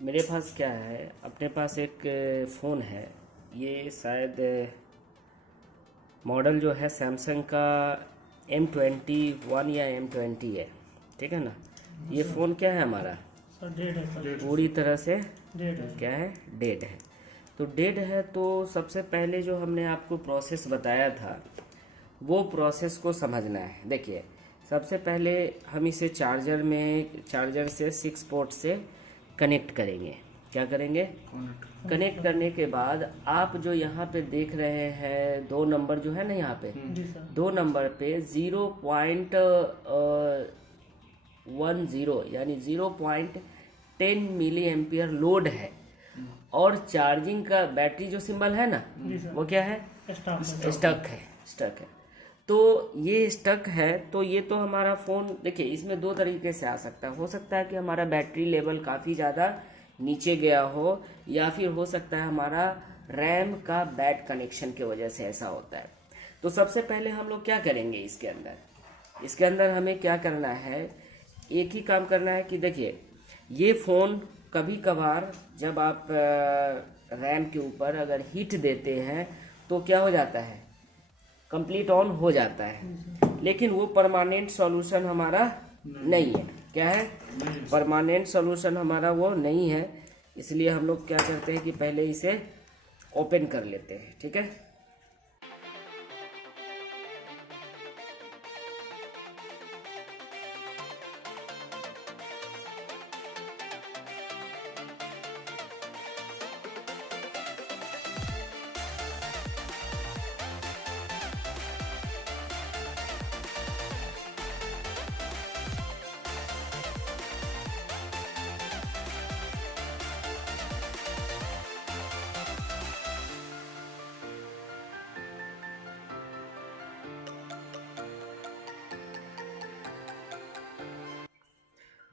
मेरे पास क्या है, अपने पास एक फ़ोन है। ये शायद मॉडल जो है सैमसंग का M21 या M20 है, ठीक है ना। ये फ़ोन क्या है हमारा, सर डेट है सर। पूरी तरह से डेट है क्या है, डेड है। तो डेड है तो सबसे पहले जो हमने आपको प्रोसेस बताया था वो प्रोसेस को समझना है। देखिए, सबसे पहले हम इसे चार्जर से 6 पोर्ट से कनेक्ट करेंगे। क्या करेंगे, कनेक्ट करने के बाद आप जो यहाँ पे देख रहे हैं 2 नंबर जो है ना, यहाँ पे जी सर। 2 नंबर पे 0.10 यानी 0.10 मिली एम्पियर लोड है। और चार्जिंग का बैटरी जो सिंबल है ना, जी सर। वो क्या है, स्टक है। तो ये स्टक है, तो ये तो हमारा फ़ोन, देखिए इसमें 2 तरीके से आ सकता है। हो सकता है कि हमारा बैटरी लेवल काफ़ी ज़्यादा नीचे गया हो, या फिर हो सकता है हमारा रैम का बैड कनेक्शन की वजह से ऐसा होता है। तो सबसे पहले हम लोग क्या करेंगे, इसके अंदर हमें क्या करना है, एक ही काम करना है कि देखिए, ये फ़ोन कभी कभार जब आप रैम के ऊपर अगर हीट देते हैं तो क्या हो जाता है, कंप्लीट ऑन हो जाता है। लेकिन वो परमानेंट सॉल्यूशन हमारा नहीं है। क्या है, परमानेंट सॉल्यूशन हमारा वो नहीं है। इसलिए हम लोग क्या करते हैं कि पहले इसे ओपन कर लेते हैं, ठीक है।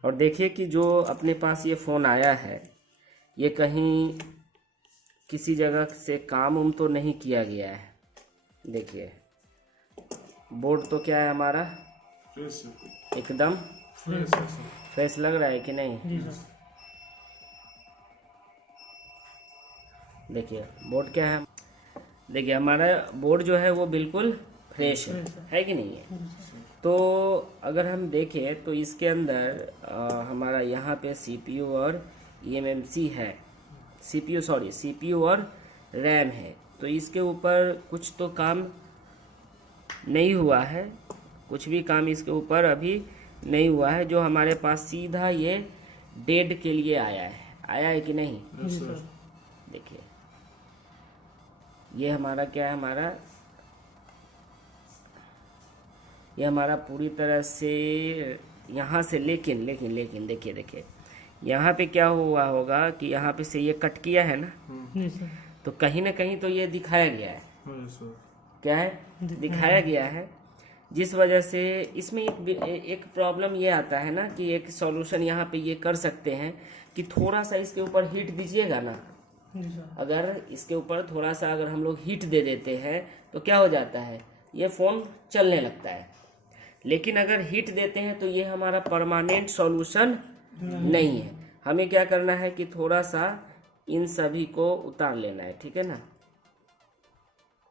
और देखिए कि जो अपने पास ये फ़ोन आया है, ये कहीं किसी जगह से काम उम तो नहीं किया गया है। देखिए, बोर्ड तो क्या है हमारा, एकदम फ्रेश लग रहा है कि नहीं। जी सर। देखिए बोर्ड क्या है, देखिए हमारा बोर्ड जो है वो बिल्कुल फ्रेश है कि नहीं है। तो अगर हम देखें तो इसके अंदर हमारा यहाँ पे CPU और eMMC है, CPU और रैम है। तो इसके ऊपर कुछ तो काम नहीं हुआ है, कुछ भी काम इसके ऊपर अभी नहीं हुआ है। जो हमारे पास सीधा ये डेड के लिए आया है कि नहीं। जी सर। देखिए ये हमारा क्या है, ये हमारा पूरी तरह से यहाँ से, लेकिन देखिए यहाँ पे क्या हुआ होगा कि यहाँ पे से ये कट किया है ना, जी सर। तो कहीं ना कहीं तो ये दिखाया गया है। क्या है, दिखाया गया है। जिस वजह से इसमें एक प्रॉब्लम ये आता है ना कि एक सॉल्यूशन यहाँ पे ये कर सकते हैं कि थोड़ा सा इसके ऊपर हीट दीजिएगा ना। जी सर। अगर इसके ऊपर थोड़ा सा अगर हम लोग हीट दे देते हैं तो क्या हो जाता है, ये फ़ोन चलने लगता है। लेकिन अगर हीट देते हैं तो ये हमारा परमानेंट सॉल्यूशन नहीं है। हमें क्या करना है कि थोड़ा सा इन सभी को उतार लेना है, ठीक है ना।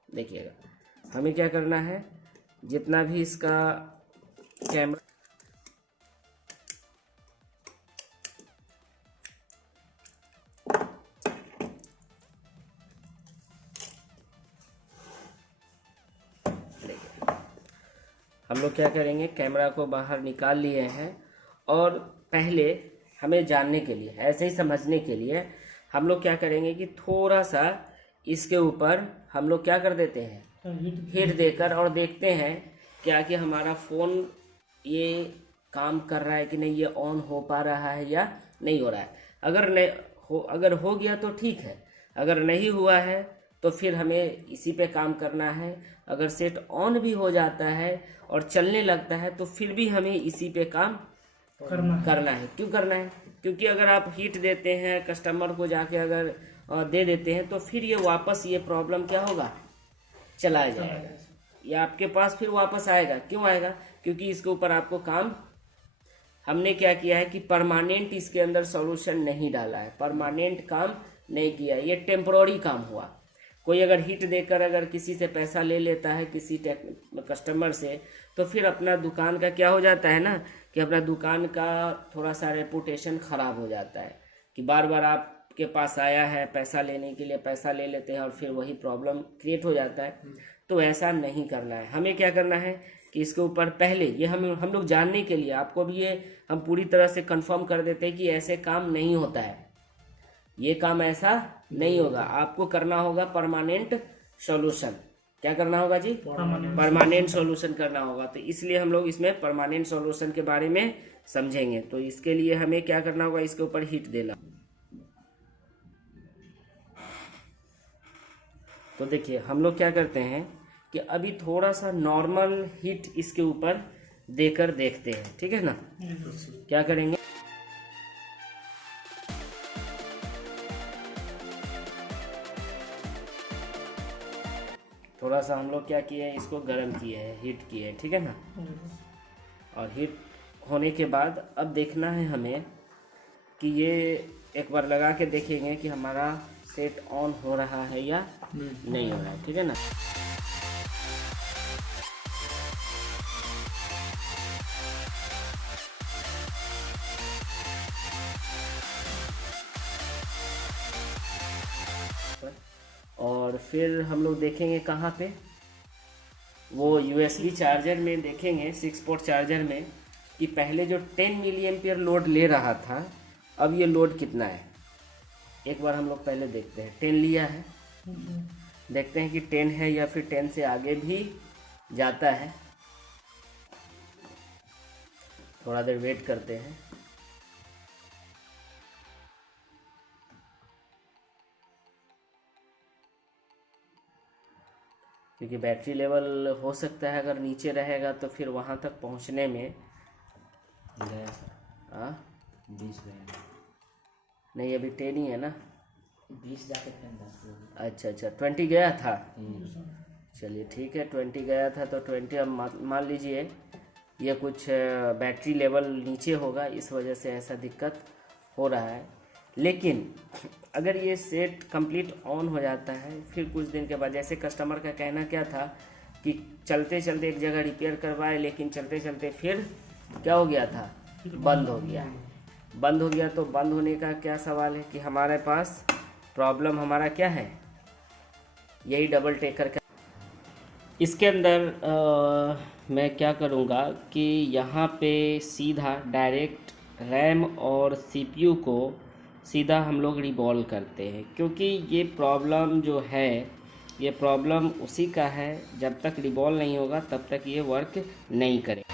देखिएगा हमें क्या करना है, जितना भी इसका कैमरा, हम लोग क्या करेंगे, कैमरा को बाहर निकाल लिए हैं। और पहले हमें जानने के लिए, ऐसे ही समझने के लिए हम लोग क्या करेंगे कि थोड़ा सा इसके ऊपर हम लोग क्या कर देते हैं, हीट देकर, और देखते हैं क्या कि हमारा फ़ोन ये काम कर रहा है कि नहीं, ये ऑन हो पा रहा है या नहीं हो रहा है। अगर हो गया तो ठीक है, अगर नहीं हुआ है तो फिर हमें इसी पे काम करना है। अगर सेट ऑन भी हो जाता है और चलने लगता है तो फिर भी हमें इसी पे काम करना है। क्यों करना है, क्योंकि अगर आप हीट देते हैं कस्टमर को जाके अगर दे देते हैं तो फिर ये वापस ये प्रॉब्लम क्या होगा, चला जाएगा, या आपके पास फिर वापस आएगा। क्यों आएगा, क्योंकि इसके ऊपर आपको काम हमने क्या किया है कि परमानेंट इसके अंदर सॉल्यूशन नहीं डाला है, परमानेंट काम नहीं किया, ये टेम्पोररी काम हुआ। कोई अगर हिट देकर अगर किसी से पैसा ले लेता है किसी कस्टमर से, तो फिर अपना दुकान का क्या हो जाता है ना कि अपना दुकान का थोड़ा सा रेपुटेशन खराब हो जाता है कि बार बार आपके पास आया है पैसा लेने के लिए, पैसा ले लेते हैं और फिर वही प्रॉब्लम क्रिएट हो जाता है। तो ऐसा नहीं करना है। हमें क्या करना है कि इसके ऊपर पहले ये हम लोग जानने के लिए आपको भी ये हम पूरी तरह से कंफर्म कर देते हैं कि ऐसे काम नहीं होता है, ये काम ऐसा नहीं होगा। आपको करना होगा परमानेंट सॉल्यूशन। क्या करना होगा जी? परमानेंट सॉल्यूशन करना होगा। तो इसलिए हम लोग इसमें परमानेंट सॉल्यूशन के बारे में समझेंगे। तो इसके लिए हमें क्या करना होगा, इसके ऊपर हीट देना। तो देखिए हम लोग क्या करते हैं कि अभी थोड़ा सा नॉर्मल हीट इसके ऊपर देकर देखते हैं, ठीक है ना। क्या करेंगे, थोड़ा सा हम लोग क्या किए हैं, इसको गर्म किए हैं, हीट किए हैं, ठीक है ना। और हीट होने के बाद अब देखना है हमें कि ये एक बार लगा के देखेंगे कि हमारा सेट ऑन हो रहा है या नहीं हो रहा है, ठीक है ना। और फिर हम लोग देखेंगे कहाँ पे, वो यूएसबी चार्जर में देखेंगे, 6 पोर्ट चार्जर में, कि पहले जो 10 मिली एम्पियर लोड ले रहा था अब ये लोड कितना है। एक बार हम लोग पहले देखते हैं, 10 लिया है, देखते हैं कि 10 है या फिर 10 से आगे भी जाता है। थोड़ा देर वेट करते हैं। क्योंकि बैटरी लेवल हो सकता है अगर नीचे रहेगा तो फिर वहाँ तक पहुँचने में 20 गया नहीं, अभी 10 ही है ना, 20 जाके फिर 10 अच्छा 20 गया था। चलिए ठीक है, 20 गया था तो 20 अब मान लीजिए ये कुछ बैटरी लेवल नीचे होगा, इस वजह से ऐसा दिक्कत हो रहा है। लेकिन अगर ये सेट कंप्लीट ऑन हो जाता है फिर कुछ दिन के बाद, जैसे कस्टमर का कहना क्या था कि चलते चलते एक जगह रिपेयर करवाए, लेकिन चलते चलते फिर क्या हो गया था, बंद हो गया। बंद हो गया तो बंद होने का क्या सवाल है कि हमारे पास प्रॉब्लम हमारा क्या है, यही डबल टेकर का। इसके अंदर मैं क्या करूँगा कि यहाँ पे सीधा डायरेक्ट रैम और सीपीयू को सीधा हम लोग रिवॉल्व करते हैं, क्योंकि ये प्रॉब्लम जो है ये प्रॉब्लम उसी का है, जब तक रिवॉल्व नहीं होगा तब तक ये वर्क नहीं करेगा।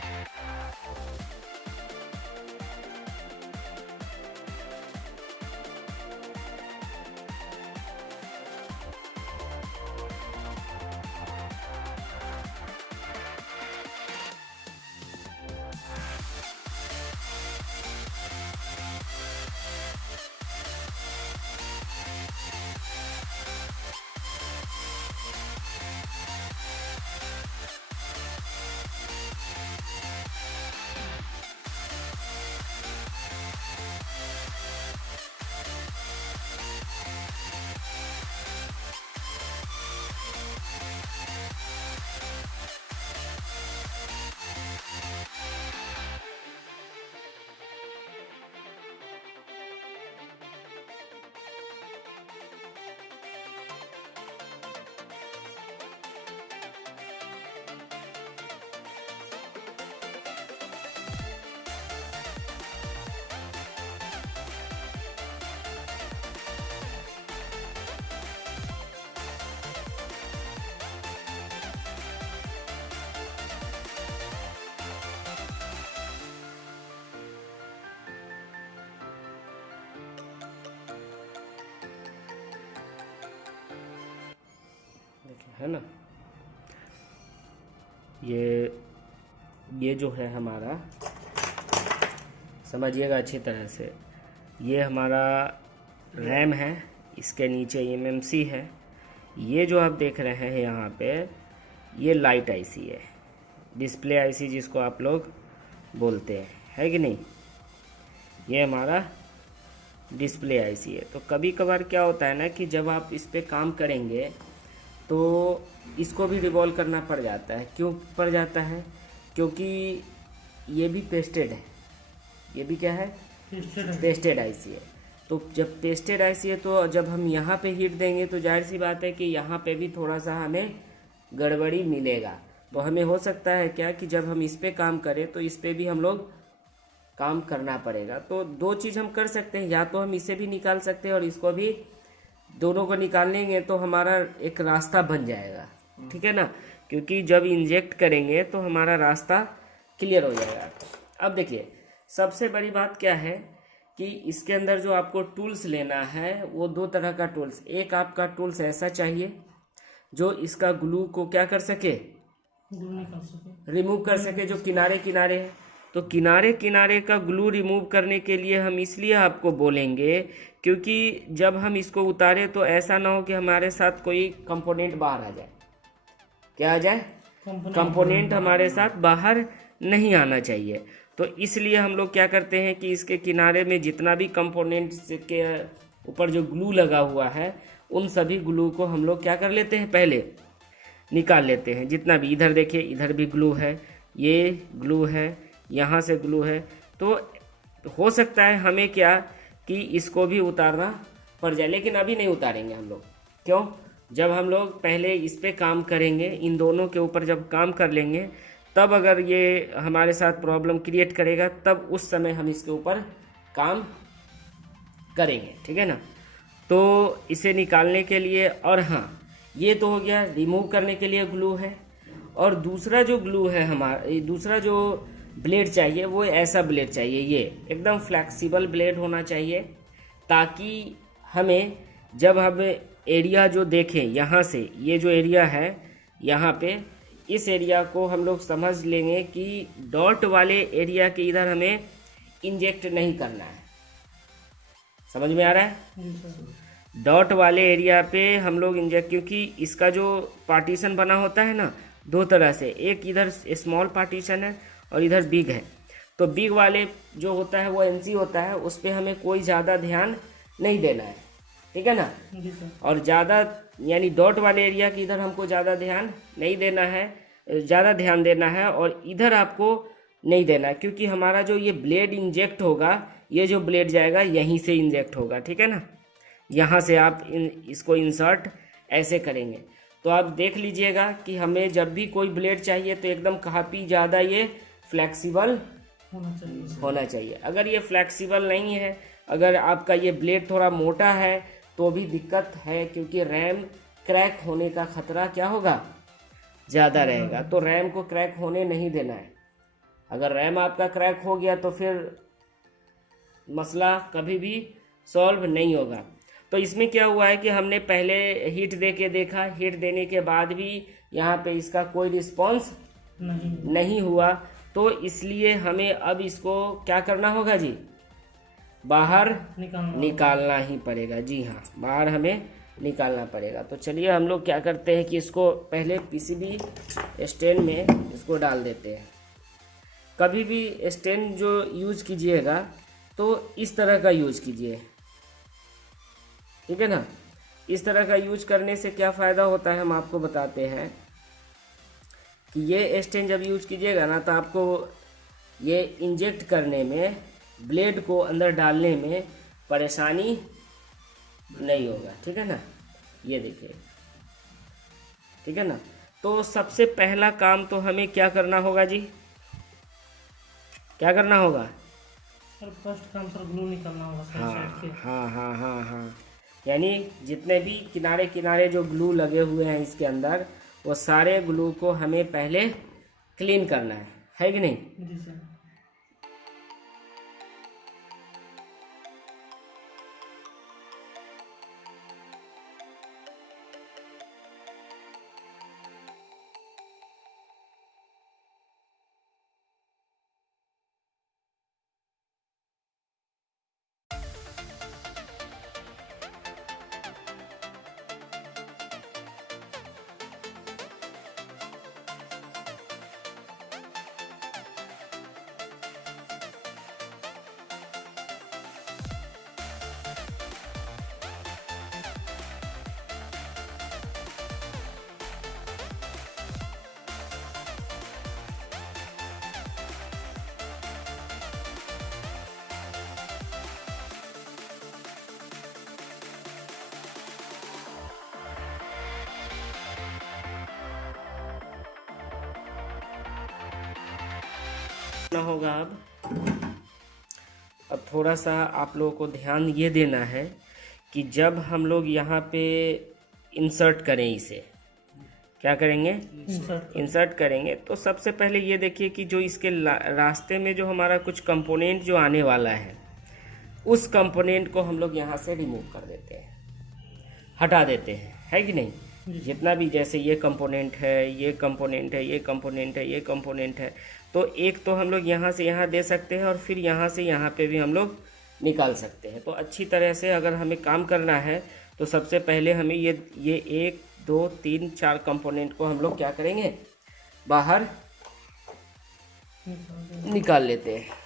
है ना, ये जो है हमारा, समझिएगा अच्छी तरह से, ये हमारा रैम है, इसके नीचे एमएमसी है। ये जो आप देख रहे हैं यहाँ पे, ये लाइट आईसी है, डिस्प्ले आईसी जिसको आप लोग बोलते हैं, है कि नहीं। ये हमारा डिस्प्ले आईसी है। तो कभी कभार क्या होता है ना कि जब आप इस पे काम करेंगे तो इसको भी रिवॉल्व करना पड़ जाता है। क्यों पड़ जाता है? क्योंकि ये भी पेस्टेड है। ये भी क्या है? पेस्टेड आईसी है। तो जब पेस्टेड आईसी है तो जब हम यहाँ पे हीट देंगे तो जाहिर सी बात है कि यहाँ पे भी थोड़ा सा हमें गड़बड़ी मिलेगा। तो हमें हो सकता है क्या कि जब हम इस पे काम करें तो इस पे भी हम लोग काम करना पड़ेगा। तो दो चीज़ हम कर सकते हैं, या तो हम इसे भी निकाल सकते हैं और इसको भी, दोनों को निकाल लेंगे तो हमारा एक रास्ता बन जाएगा, ठीक है ना। क्योंकि जब इंजेक्ट करेंगे तो हमारा रास्ता क्लियर हो जाएगा। अब देखिए सबसे बड़ी बात क्या है कि इसके अंदर जो आपको टूल्स लेना है वो दो तरह का टूल्स, एक आपका टूल्स ऐसा चाहिए जो इसका ग्लू को क्या कर सके, ग्लू निकाल सके, रिमूव कर सके, जो किनारे किनारे है। तो किनारे किनारे का ग्लू रिमूव करने के लिए हम इसलिए आपको बोलेंगे क्योंकि जब हम इसको उतारे तो ऐसा ना हो कि हमारे साथ कोई कंपोनेंट बाहर आ जाए। क्या आ जाए? कंपोनेंट हमारे साथ बाहर नहीं आना चाहिए। तो इसलिए हम लोग क्या करते हैं कि इसके किनारे में जितना भी कंपोनेंट के ऊपर जो ग्लू लगा हुआ है उन सभी ग्लू को हम लोग क्या कर लेते हैं, पहले निकाल लेते हैं। जितना भी, इधर देखिए इधर भी ग्लू है, ये ग्लू है, यहाँ से ग्लू है। तो हो सकता है हमें क्या कि इसको भी उतारना पड़ जाए, लेकिन अभी नहीं उतारेंगे हम लोग। क्यों? जब हम लोग पहले इस पे काम करेंगे, इन दोनों के ऊपर जब काम कर लेंगे तब अगर ये हमारे साथ प्रॉब्लम क्रिएट करेगा तब उस समय हम इसके ऊपर काम करेंगे, ठीक है ना। तो इसे निकालने के लिए, और हाँ ये तो हो गया रिमूव करने के लिए ग्लू है। और दूसरा जो ग्लू है हमारा, दूसरा जो ब्लेड चाहिए वो ऐसा ब्लेड चाहिए, ये एकदम फ्लेक्सिबल ब्लेड होना चाहिए, ताकि हमें जब हम एरिया जो देखें यहाँ से, ये जो एरिया है यहाँ पे, इस एरिया को हम लोग समझ लेंगे कि डॉट वाले एरिया के इधर हमें इंजेक्ट नहीं करना है। समझ में आ रहा है? डॉट वाले एरिया पे हम लोग इंजेक्ट, क्योंकि इसका जो पार्टीशन बना होता है ना दो तरह से, एक इधर स्मॉल पार्टीशन है और इधर बिग है। तो बिग वाले जो होता है वो एनसी होता है, उस पर हमें कोई ज़्यादा ध्यान नहीं देना है, ठीक है ना। और ज़्यादा यानी डॉट वाले एरिया की इधर हमको ज़्यादा ध्यान नहीं देना है, ज़्यादा ध्यान देना है, और इधर आपको नहीं देना है, क्योंकि हमारा जो ये ब्लेड इंजेक्ट होगा, ये जो ब्लेड जाएगा यहीं से इंजेक्ट होगा, ठीक है ना। यहाँ से आप इसको इंसर्ट ऐसे करेंगे। तो आप देख लीजिएगा कि हमें जब भी कोई ब्लेड चाहिए तो एकदम काफ़ी ज़्यादा ये फ्लेक्सिबल होना चाहिए। अगर ये फ्लेक्सिबल नहीं है, अगर आपका ये ब्लेड थोड़ा मोटा है तो भी दिक्कत है, क्योंकि रैम क्रैक होने का खतरा क्या होगा, ज़्यादा रहेगा। तो रैम को क्रैक होने नहीं देना है। अगर रैम आपका क्रैक हो गया तो फिर मसला कभी भी सॉल्व नहीं होगा। तो इसमें क्या हुआ है कि हमने पहले हीट दे के देखा, हीट देने के बाद भी यहाँ पे इसका कोई रिस्पॉन्स नहीं हुआ। तो इसलिए हमें अब इसको क्या करना होगा जी, बाहर निकालना ही पड़ेगा। जी हाँ, बाहर हमें निकालना पड़ेगा। तो चलिए हम लोग क्या करते हैं कि इसको पहले पीसीबी स्टैंड में इसको डाल देते हैं। कभी भी स्टैंड जो यूज कीजिएगा तो इस तरह का यूज कीजिए, ठीक है ना। इस तरह का यूज करने से क्या फ़ायदा होता है हम आपको बताते हैं कि ये स्टैंड जब यूज कीजिएगा ना तो आपको ये इंजेक्ट करने में, ब्लेड को अंदर डालने में परेशानी नहीं होगा, ठीक है ना। ये देखिए, ठीक है ना। तो सबसे पहला काम तो हमें क्या करना होगा जी, क्या करना होगा? फर्स्ट काम सर ग्लू निकालना होगा साइड के। हाँ, यानी जितने भी किनारे किनारे जो ग्लू लगे हुए हैं इसके अंदर, वो सारे ग्लू को हमें पहले क्लीन करना है कि नहीं? जी सर। ना होगा। अब थोड़ा सा आप लोगों को ध्यान ये देना है कि जब हम लोग यहाँ पे इंसर्ट करें, इसे क्या करेंगे, इंसर्ट करेंगे, तो सबसे पहले ये देखिए कि जो इसके रास्ते में जो हमारा कुछ कंपोनेंट जो आने वाला है, उस कंपोनेंट को हम लोग यहाँ से रिमूव कर देते हैं, हटा देते हैं, है कि नहीं। जितना भी, जैसे ये कंपोनेंट है, ये कंपोनेंट है, ये कंपोनेंट है, ये कंपोनेंट है, तो एक तो हम लोग यहाँ से यहाँ दे सकते हैं और फिर यहाँ से यहाँ पे भी हम लोग निकाल सकते हैं। तो अच्छी तरह से अगर हमें काम करना है तो सबसे पहले हमें ये 1 2 3 4 कंपोनेंट को हम लोग क्या करेंगे, बाहर निकाल लेते हैं।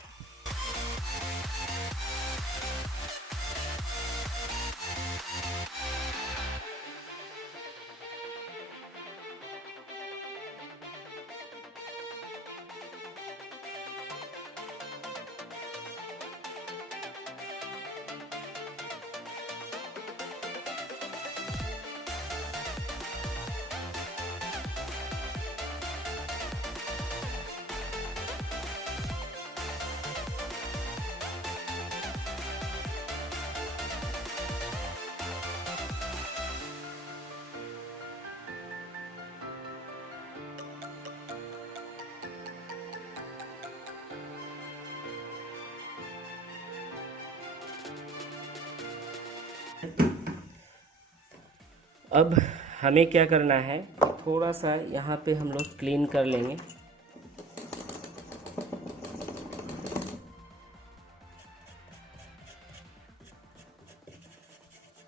अब हमें क्या करना है, थोड़ा सा यहाँ पे हम लोग क्लीन कर लेंगे।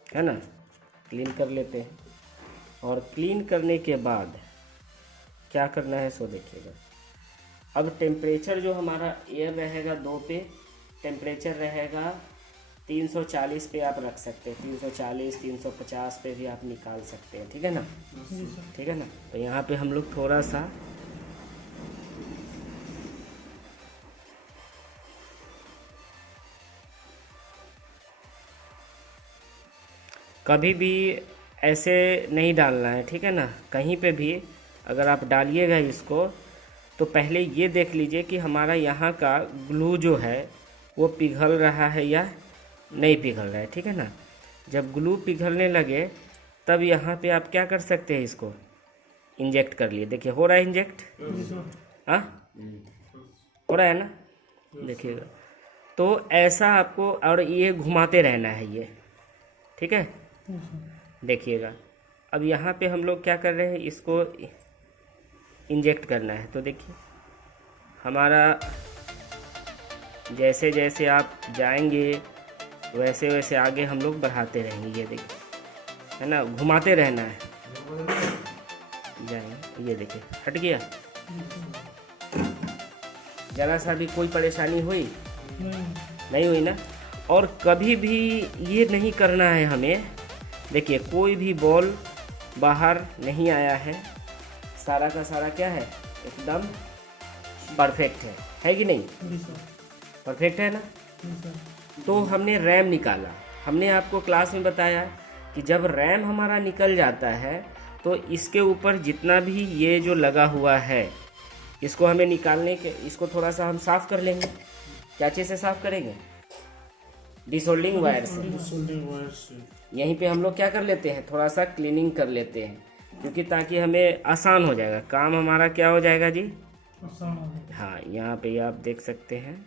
है ना, क्लीन कर लेते हैं। और क्लीन करने के बाद क्या करना है सो देखिएगा। अब टेम्परेचर जो हमारा एयर रहेगा 2 पे, टेम्परेचर रहेगा 340 पे आप रख सकते हैं, 340 350 पे भी आप निकाल सकते हैं, ठीक है ना, ठीक है ना। तो यहाँ पे हम लोग थोड़ा सा कभी भी ऐसे नहीं डालना है, ठीक है ना। कहीं पे भी अगर आप डालिएगा इसको तो पहले ये देख लीजिए कि हमारा यहाँ का ग्लू जो है वो पिघल रहा है या नहीं पिघल रहा है, ठीक है ना। जब ग्लू पिघलने लगे तब यहाँ पे आप क्या कर सकते हैं, इसको इंजेक्ट कर लिए। देखिए हो रहा है इंजेक्ट, हाँ हो रहा है ना, देखिएगा। तो ऐसा आपको, और ये घुमाते रहना है ये, ठीक है, देखिएगा। अब यहाँ पे हम लोग क्या कर रहे हैं, इसको इंजेक्ट करना है। तो देखिए हमारा जैसे जैसे आप जाएंगे वैसे वैसे आगे हम लोग बढ़ाते रहेंगे, ये देखिए, है ना, घुमाते रहना है, जाएंगे। ये देखिए हट गया, जरा सा भी कोई परेशानी हुई नहीं हुई ना। और कभी भी ये नहीं करना है हमें, देखिए कोई भी बॉल बाहर नहीं आया है, सारा का सारा क्या है, एकदम परफेक्ट है कि नहीं, परफेक्ट है ना। तो हमने रैम निकाला, हमने आपको क्लास में बताया कि जब रैम हमारा निकल जाता है तो इसके ऊपर जितना भी ये जो लगा हुआ है इसको हमें निकालने के, इसको थोड़ा सा हम साफ़ कर लेंगे। क्या चीज़ से साफ़ करेंगे, डिसोल्डिंग वायर से। यहीं पे हम लोग क्या कर लेते हैं, थोड़ा सा क्लीनिंग कर लेते हैं, क्योंकि ताकि हमें आसान हो जाएगा काम, हमारा क्या हो जाएगा जी, हाँ। यहाँ पे आप देख सकते हैं,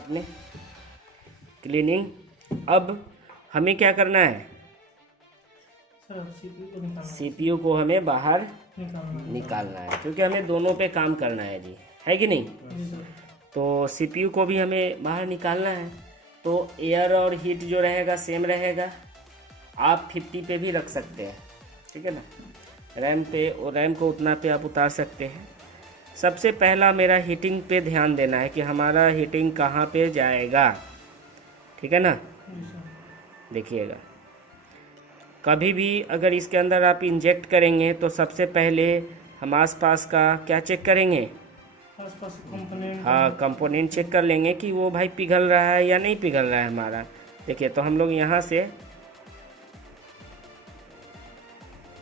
अपने क्लीनिंग। अब हमें क्या करना है, सीपीयू को हमें बाहर निकालना है, क्योंकि हमें दोनों पे काम करना है जी, है कि नहीं। तो सीपीयू को भी हमें बाहर निकालना है। तो एयर और हीट जो रहेगा सेम रहेगा, आप 50 पे भी रख सकते हैं, ठीक है ना। रैम पे, और रैम को उतना पे आप उतार सकते हैं। सबसे पहला मेरा हीटिंग पे ध्यान देना है कि हमारा हीटिंग कहाँ पे जाएगा, ठीक है ना। जी सर। देखिएगा, कभी भी अगर इसके अंदर आप इंजेक्ट करेंगे तो सबसे पहले हम आसपास का क्या चेक करेंगे, आसपास कंपोनेंट। हाँ कंपोनेंट चेक कर लेंगे कि वो भाई पिघल रहा है या नहीं पिघल रहा है हमारा। देखिए तो हम लोग यहाँ से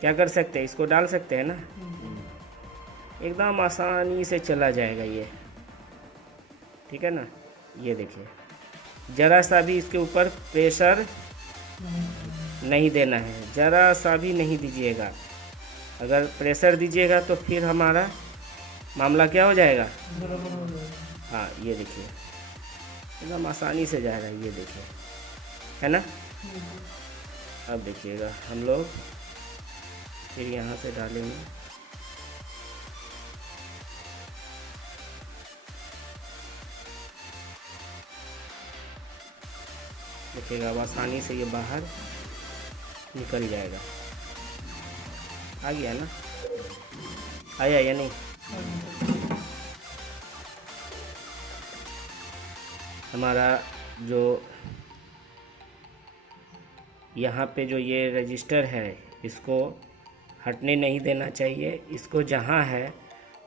क्या कर सकते हैं, इसको डाल सकते हैं ना, एकदम आसानी से चला जाएगा ये, ठीक है ना। ये देखिए ज़रा सा भी इसके ऊपर प्रेशर नहीं देना है, ज़रा सा भी नहीं दीजिएगा। अगर प्रेशर दीजिएगा तो फिर हमारा मामला क्या हो जाएगा, बराबर हो जाएगा। हाँ ये देखिए एकदम आसानी से जा रहा है, ये देखिए, है ना। अब देखिएगा हम लोग फिर यहाँ से डालेंगे, देखिएगा अब आसानी से ये बाहर निकल जाएगा। आ गया ना, आया या नहीं। हमारा जो यहाँ पे जो ये रजिस्टर है इसको हटने नहीं देना चाहिए, इसको जहाँ है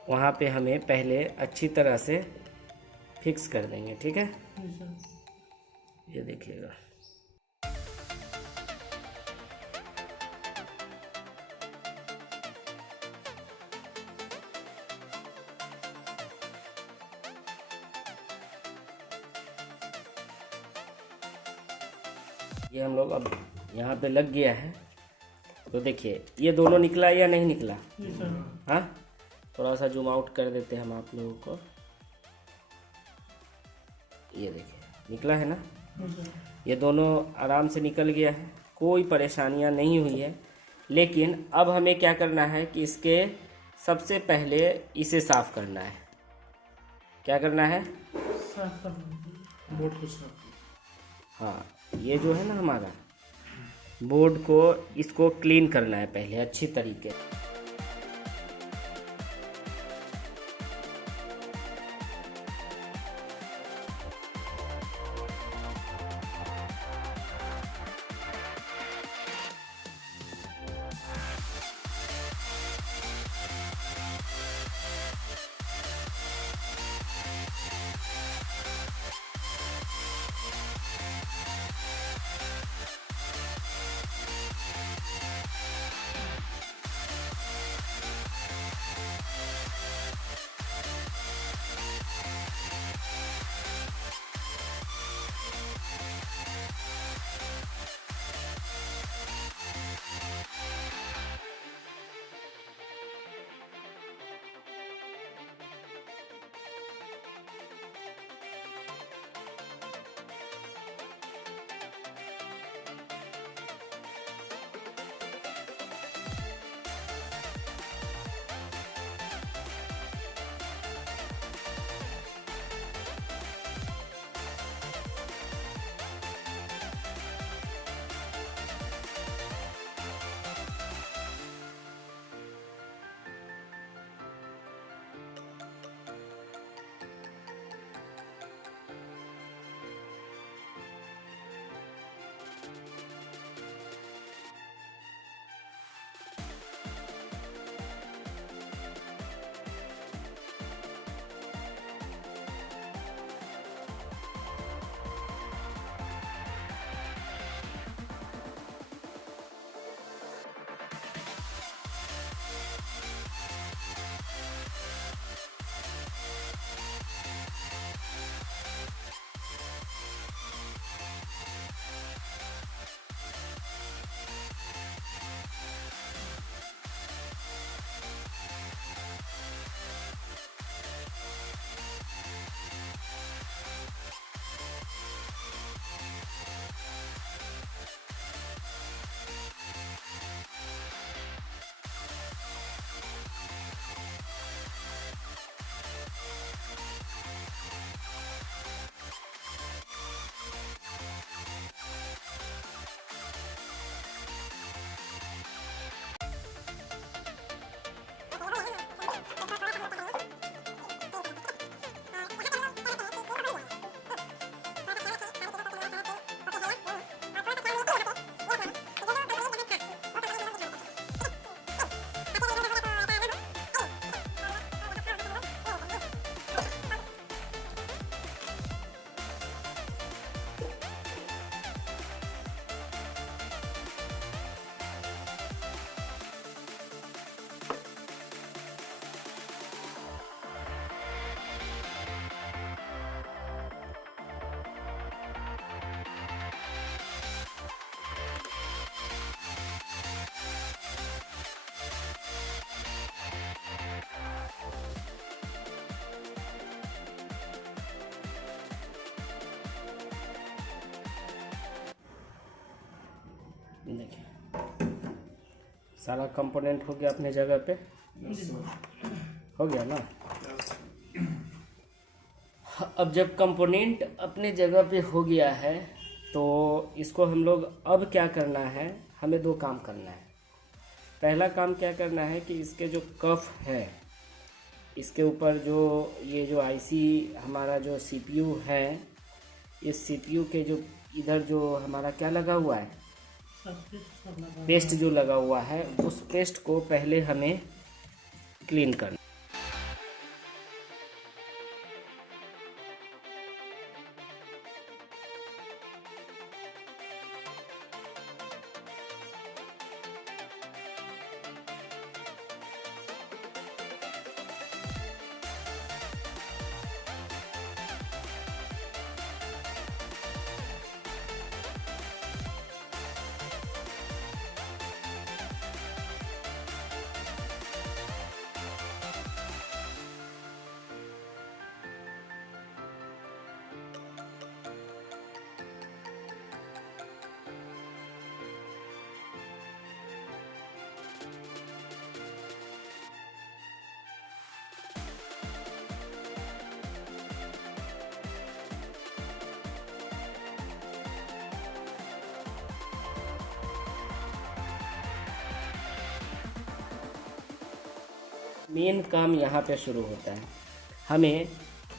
वहाँ पे हमें पहले अच्छी तरह से फिक्स कर देंगे, ठीक है। जी सर। ये देखिएगा ये हम लोग अब यहाँ पे लग गया है, तो देखिए ये दोनों निकला या नहीं निकला। जी सर। हाँ थोड़ा सा जूम आउट कर देते हैं हम आप लोगों को, ये देखिए निकला है ना। जी सर। ये दोनों आराम से निकल गया है, कोई परेशानियां नहीं हुई है। लेकिन अब हमें क्या करना है कि इसके सबसे पहले इसे साफ़ करना है। क्या करना है, साफ कर दीजिए। बोर्ड को साफ। हाँ ये जो है ना हमारा बोर्ड को, इसको क्लीन करना है पहले अच्छी तरीके से। सारा कंपोनेंट हो गया अपने जगह पे, हो गया ना। अब जब कंपोनेंट अपने जगह पे हो गया है तो इसको हम लोग अब क्या करना है, हमें दो काम करना है। पहला काम क्या करना है कि इसके जो कफ है, इसके ऊपर जो ये जो आईसी हमारा जो सीपीयू है, इस सीपीयू के जो इधर जो हमारा क्या लगा हुआ है, सब लगा पेस्ट जो लगा हुआ है, उस पेस्ट को पहले हमें क्लीन करना। मेन काम यहाँ पे शुरू होता है। हमें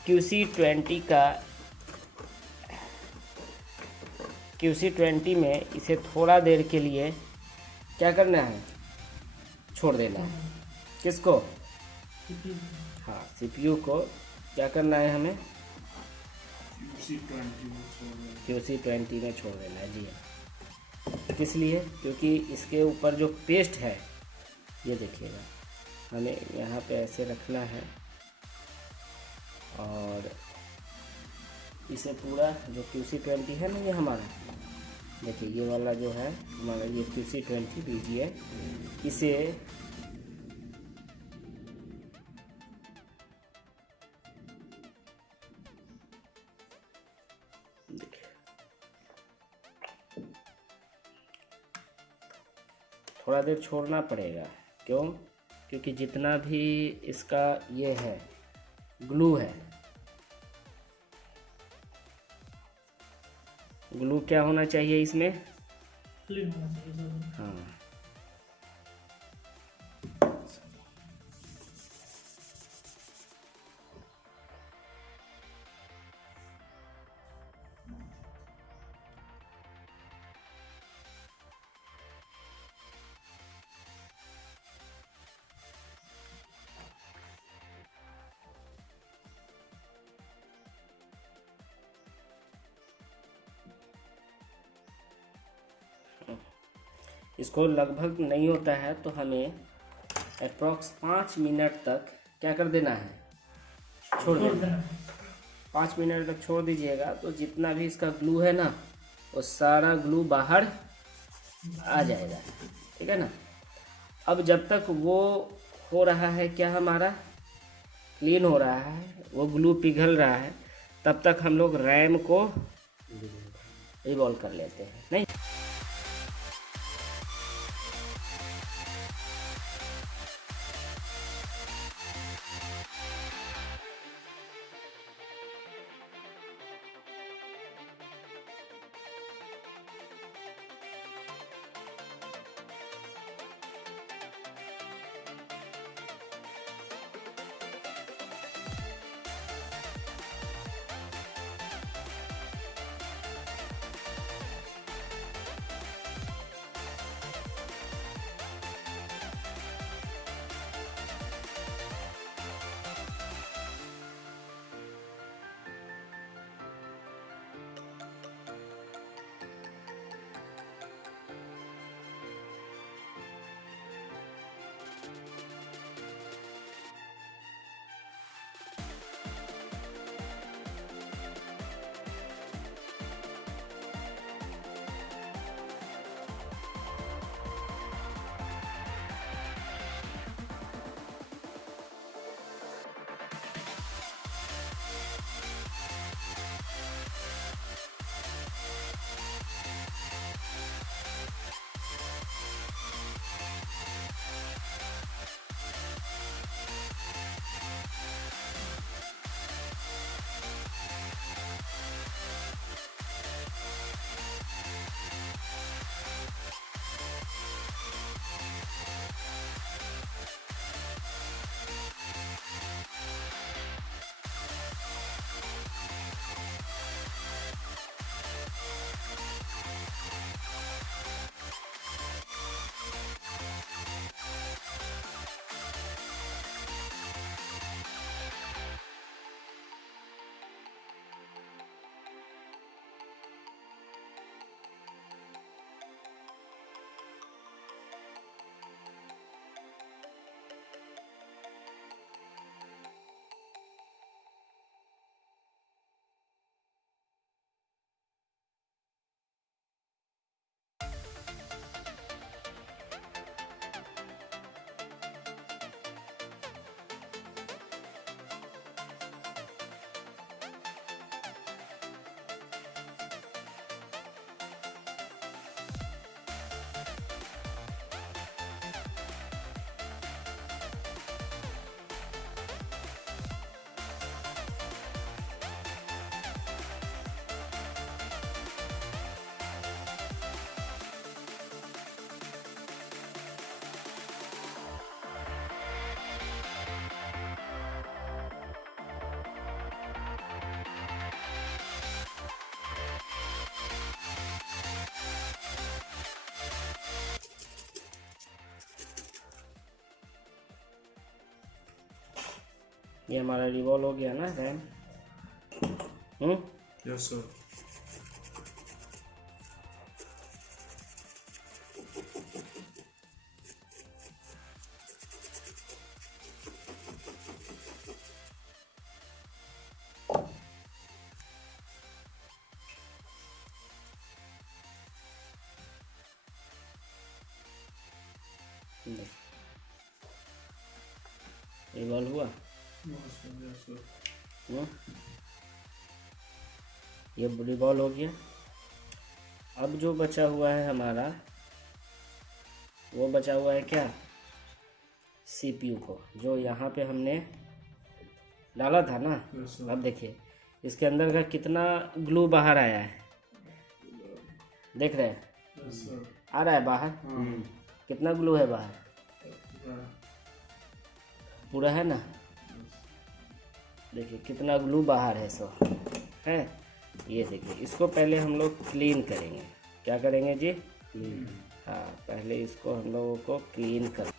QC20 में इसे थोड़ा देर के लिए क्या करना है, छोड़ देना है। किसको? हाँ, सीपीयू को क्या करना है, हमें QC20 में छोड़ देना है। जी हाँ, किस लिए? क्योंकि इसके ऊपर जो पेस्ट है, ये देखिएगा, हमें यहाँ पे ऐसे रखना है और इसे पूरा जो QC20 है ना, ये हमारा देखिए, ये वाला जो है हमारा ये QC20 लीजिए, इसे देखिए थोड़ा देर छोड़ना पड़ेगा। क्यों? क्योंकि जितना भी इसका ये है ग्लू है, ग्लू क्या होना चाहिए इसमें? क्लीन होना चाहिए सब। हाँ, इसको लगभग नहीं होता है तो हमें अप्रॉक्स 5 मिनट तक क्या कर देना है, छोड़ देना है। 5 मिनट तक छोड़ दीजिएगा तो जितना भी इसका ग्लू है ना, वो सारा ग्लू बाहर आ जाएगा। ठीक है ना। अब जब तक वो हो रहा है, क्या हमारा क्लीन हो रहा है, वो ग्लू पिघल रहा है, तब तक हम लोग रैम को रिवॉल्व कर लेते हैं। नहीं, ये हमारा रिवॉल्व हो गया ना रैम। Yes sir. रिवॉल्व हुआ। Yes sir. ये रिवॉल्व हो गया। अब जो बचा हुआ है हमारा, वो बचा हुआ है क्या, सीपीयू को, जो यहाँ पे हमने डाला था ना। Yes sir. अब देखिए इसके अंदर का कितना ग्लू बाहर आया है, देख रहे हैं, यस सर। आ रहा है बाहर। कितना ग्लू है बाहर, पूरा है ना। देखिए कितना ग्लू बाहर है, सो है। ये देखिए इसको पहले हम लोग क्लीन करेंगे। क्या करेंगे जी, हाँ पहले इसको हम लोगों को क्लीन कर।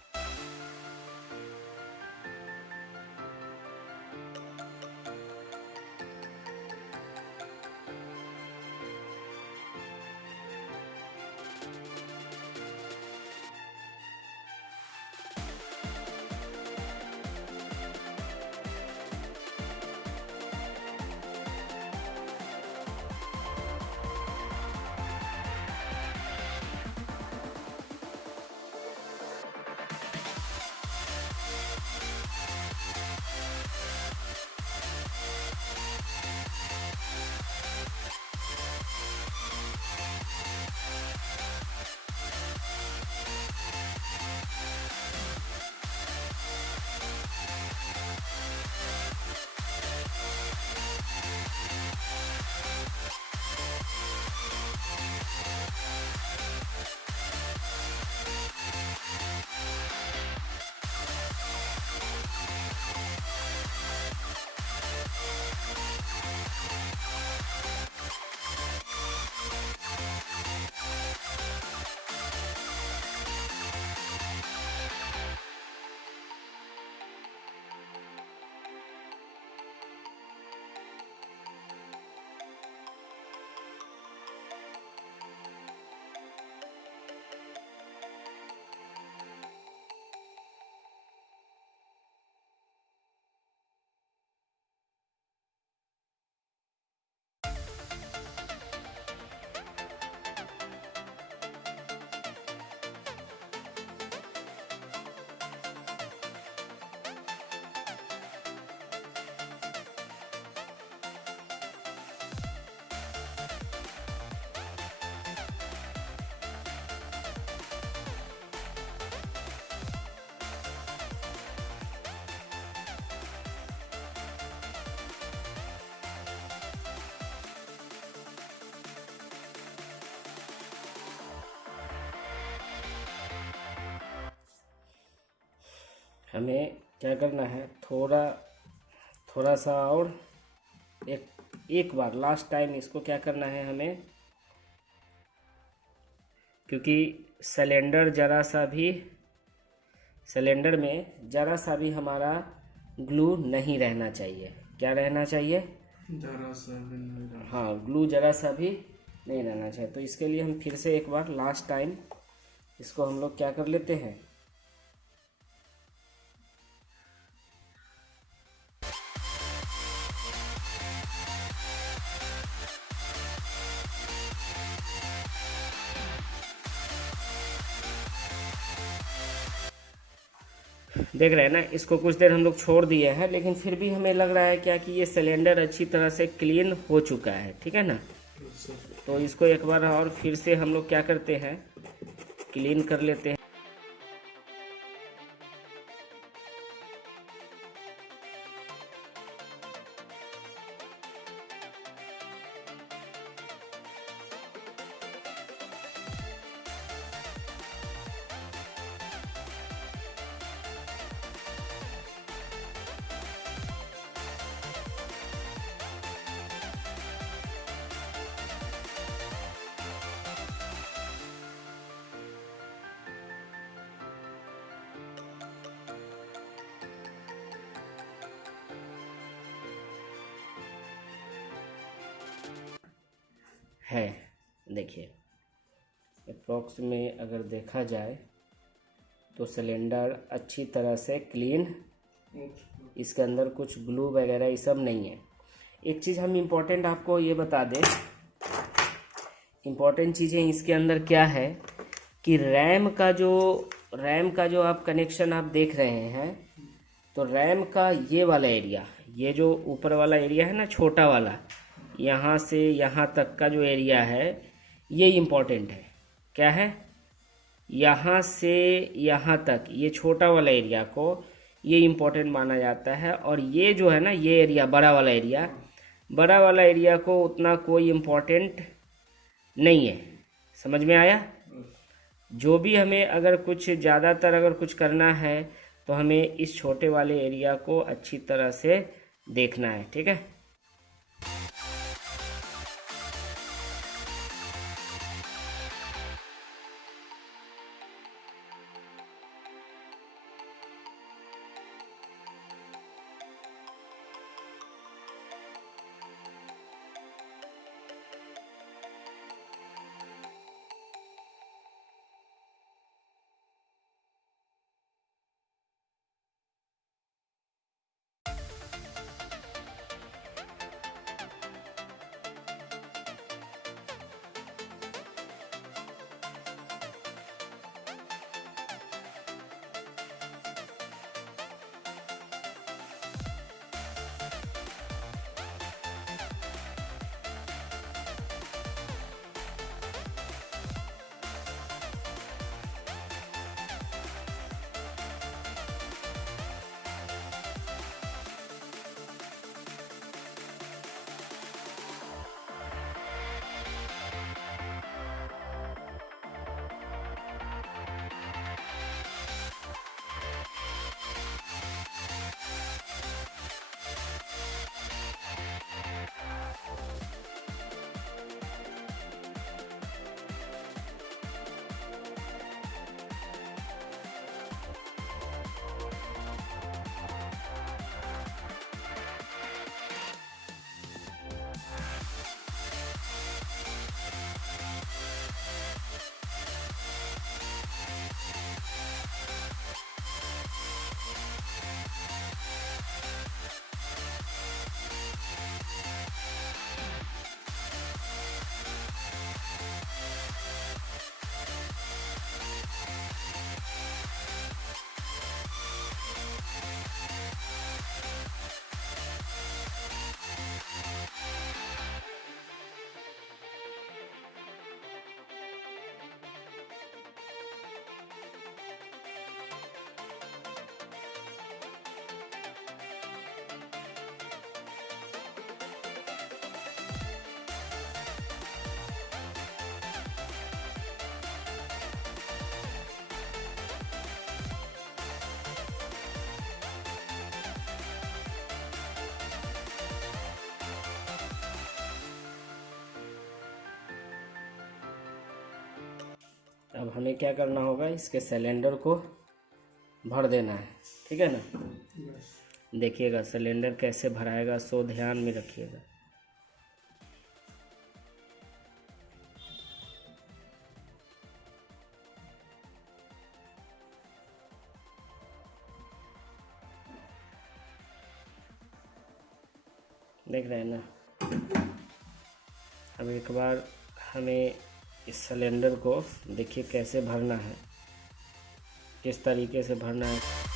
हमें क्या करना है, थोड़ा सा और एक बार लास्ट टाइम इसको क्या करना है हमें, क्योंकि सिलेंडर में जरा सा भी हमारा ग्लू नहीं रहना चाहिए। क्या रहना चाहिए, जरा सा भी नहीं रहना। हाँ ग्लू जरा सा भी नहीं रहना चाहिए। तो इसके लिए हम फिर से एक बार लास्ट टाइम इसको हम लोग क्या कर लेते हैं, देख रहे हैं ना, इसको कुछ देर हम लोग छोड़ दिए हैं, लेकिन फिर भी हमें लग रहा है क्या कि ये सिलेंडर अच्छी तरह से क्लीन हो चुका है, ठीक है ना। Yes sir. तो इसको एक बार और फिर से हम लोग क्या करते हैं, क्लीन कर लेते हैं। है। देखिए अप्रॉक्स में अगर देखा जाए तो सिलेंडर अच्छी तरह से क्लीन, इसके अंदर कुछ ग्लू वगैरह ये सब नहीं है। एक चीज़ हम इम्पोर्टेंट आपको ये बता दें, इम्पोर्टेंट चीज़ें इसके अंदर क्या है कि रैम का जो आप कनेक्शन आप देख रहे हैं, तो रैम का ये वाला एरिया, ये जो ऊपर वाला एरिया है ना छोटा वाला, यहाँ से यहाँ तक का जो एरिया है ये इम्पोर्टेंट है। क्या है? यहाँ से यहाँ तक ये छोटा वाला एरिया को ये इम्पोर्टेंट माना जाता है। और ये जो है ना ये एरिया बड़ा वाला एरिया को उतना कोई इम्पोर्टेंट नहीं है। समझ में आया? जो भी हमें अगर कुछ ज़्यादातर अगर कुछ करना है तो हमें इस छोटे वाले एरिया को अच्छी तरह से देखना है। ठीक है। अब हमें क्या करना होगा, इसके सिलेंडर को भर देना है। ठीक है ना। देखिएगा सिलेंडर कैसे भराएगा, सो ध्यान में रखिएगा। देख रहे हैं ना। अब एक बार हमें इस सिलेंडर को देखिए कैसे भरना है, किस तरीके से भरना है।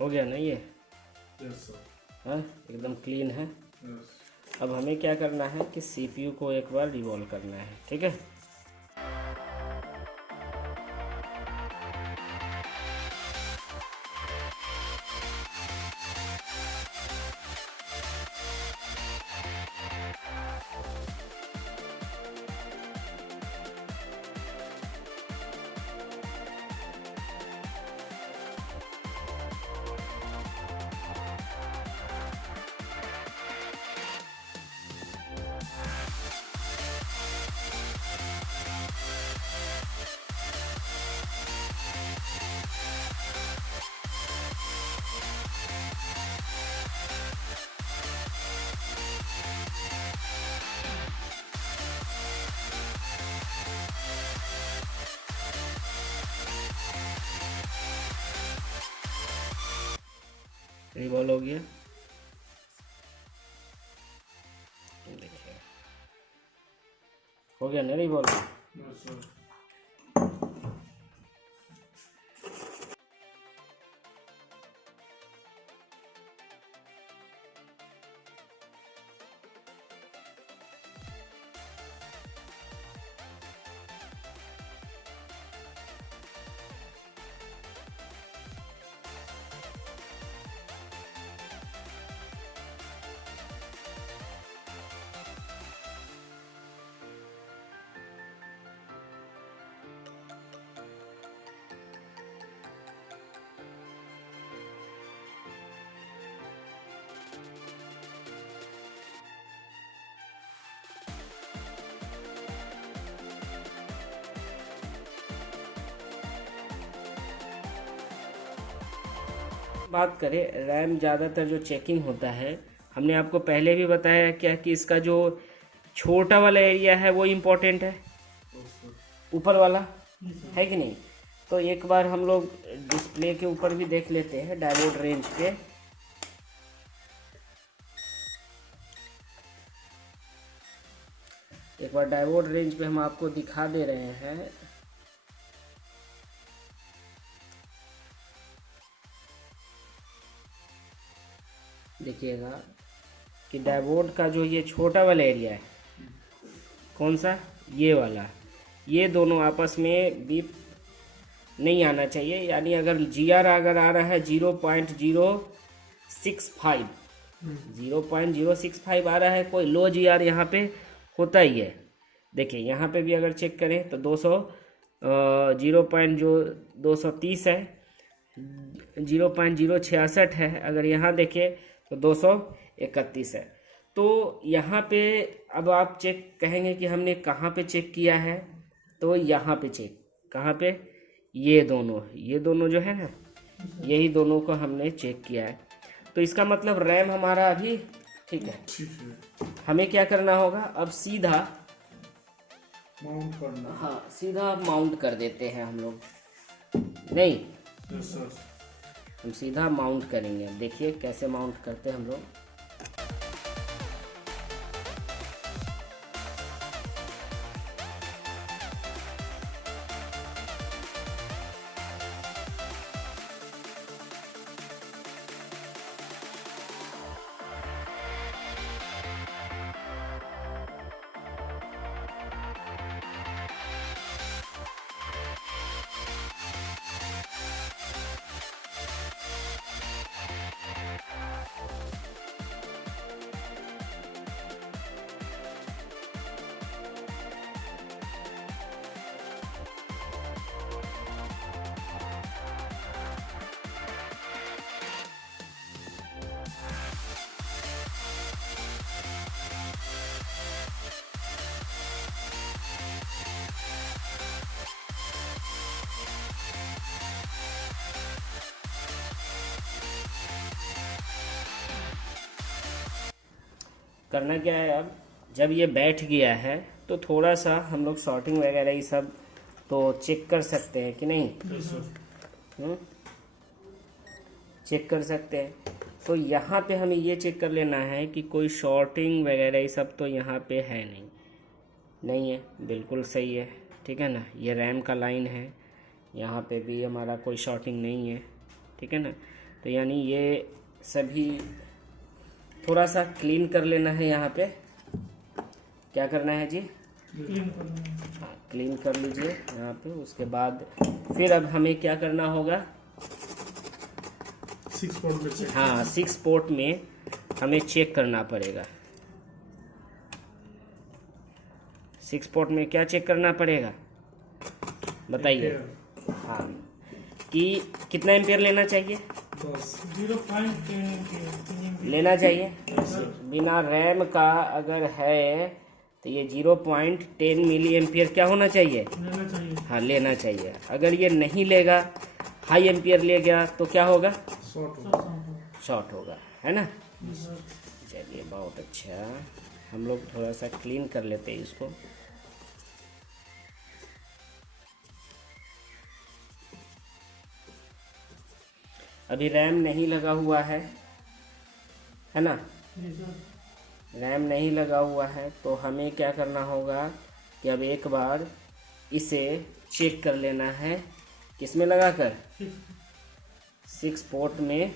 हो गया ना ये? Yes sir. हाँ, एकदम क्लीन है। यस। अब हमें क्या करना है कि सीपीयू को एक बार रिवॉल्व करना है, ठीक है। रिवॉल्व हो गया, देखिए हो गया ना रिवॉल्व। Yes sir. बात करें रैम, ज़्यादातर जो चेकिंग होता है, हमने आपको पहले भी बताया क्या कि इसका जो छोटा वाला एरिया है वो इम्पोर्टेंट है, ऊपर वाला, है कि नहीं। तो एक बार हम लोग डिस्प्ले के ऊपर भी देख लेते हैं, डायोड रेंज पे। एक बार डायोड रेंज पे हम आपको दिखा दे रहे हैं। देखिएगा कि डायोड का जो ये छोटा वाला एरिया है, कौन सा, ये वाला, ये दोनों आपस में बीप नहीं आना चाहिए। यानी अगर GR अगर आ रहा है 0.065, 0.065 आ रहा है, कोई लो GR यहाँ पे होता ही है। देखिए यहाँ पे भी अगर चेक करें तो 230 है, 0.066 है। अगर यहाँ देखें तो 231 है। तो यहाँ पे अब आप चेक कहेंगे कि हमने कहाँ पे चेक किया है, तो यहाँ पे चेक, कहाँ पे, ये दोनों जो है ना, यही दोनों को हमने चेक किया है। तो इसका मतलब रैम हमारा अभी ठीक है। ठीक है। हमें क्या करना होगा अब, सीधा माउंट करना। हाँ, सीधा माउंट कर देते हैं हम लोग। नहीं, यस सर। हम सीधा माउंट करेंगे। देखिए कैसे माउंट करते हैं हम लोग। करना क्या है अब, जब ये बैठ गया है तो थोड़ा सा हम लोग शॉर्टिंग वगैरह ये सब तो चेक कर सकते हैं कि नहीं। Yes sir. चेक कर सकते हैं। तो यहाँ पे हमें ये चेक कर लेना है कि कोई शॉर्टिंग वगैरह ये सब तो यहाँ पे है नहीं है, बिल्कुल सही है, ठीक है ना। ये रैम का लाइन है, यहाँ पे भी हमारा कोई शॉर्टिंग नहीं है, ठीक है ना। तो यानी ये सभी थोड़ा सा क्लीन कर लेना है। यहाँ पे क्या करना है जी? क्लीन करना है। हाँ, क्लीन कर लीजिए यहाँ पे। उसके बाद फिर अब हमें क्या करना होगा? 6 पोर्ट में चेक। हाँ, 6 पोर्ट में हमें चेक करना पड़ेगा। 6 पोर्ट में क्या चेक करना पड़ेगा बताइए? हाँ, कि कितना एम्पियर लेना चाहिए? 10। 0.10 लेना चाहिए। Yes sir. बिना रैम का अगर है तो ये 0.10 मिली एम्पियर क्या होना चाहिए? लेना चाहिए। हाँ, लेना चाहिए। अगर ये नहीं लेगा, हाई एम्पियर ले गया तो क्या होगा? शॉर्ट सर हो। संभव। शॉर्ट होगा, है ना? जी सर। चलिए, बहुत अच्छा। हम लोग थोड़ा सा क्लीन कर लेते हैं इसको। अभी रैम नहीं लगा हुआ है ना? जी सर। रैम नहीं लगा हुआ है तो हमें क्या करना होगा कि अब एक बार इसे चेक कर लेना है। किस में लगाकर? 6 पोर्ट में